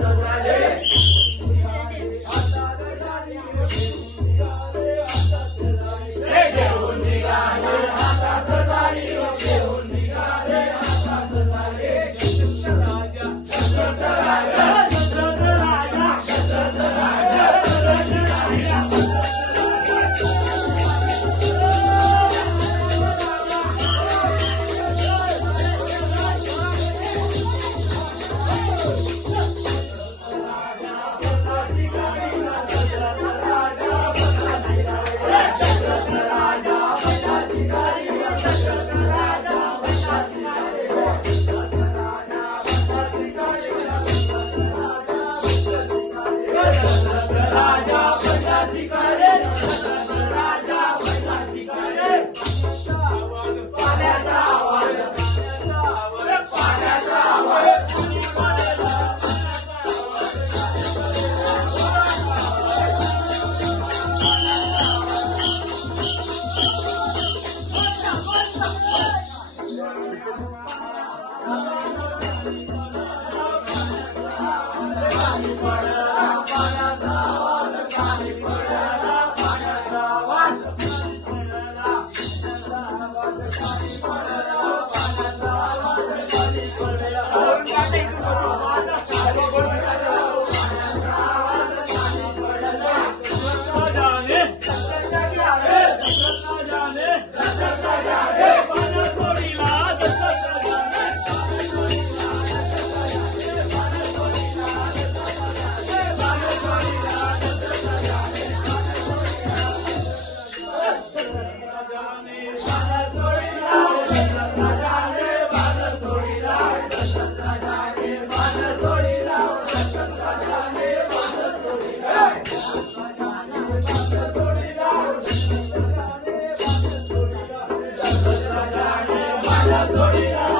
Santo Valente. Thank you. Hallelujah.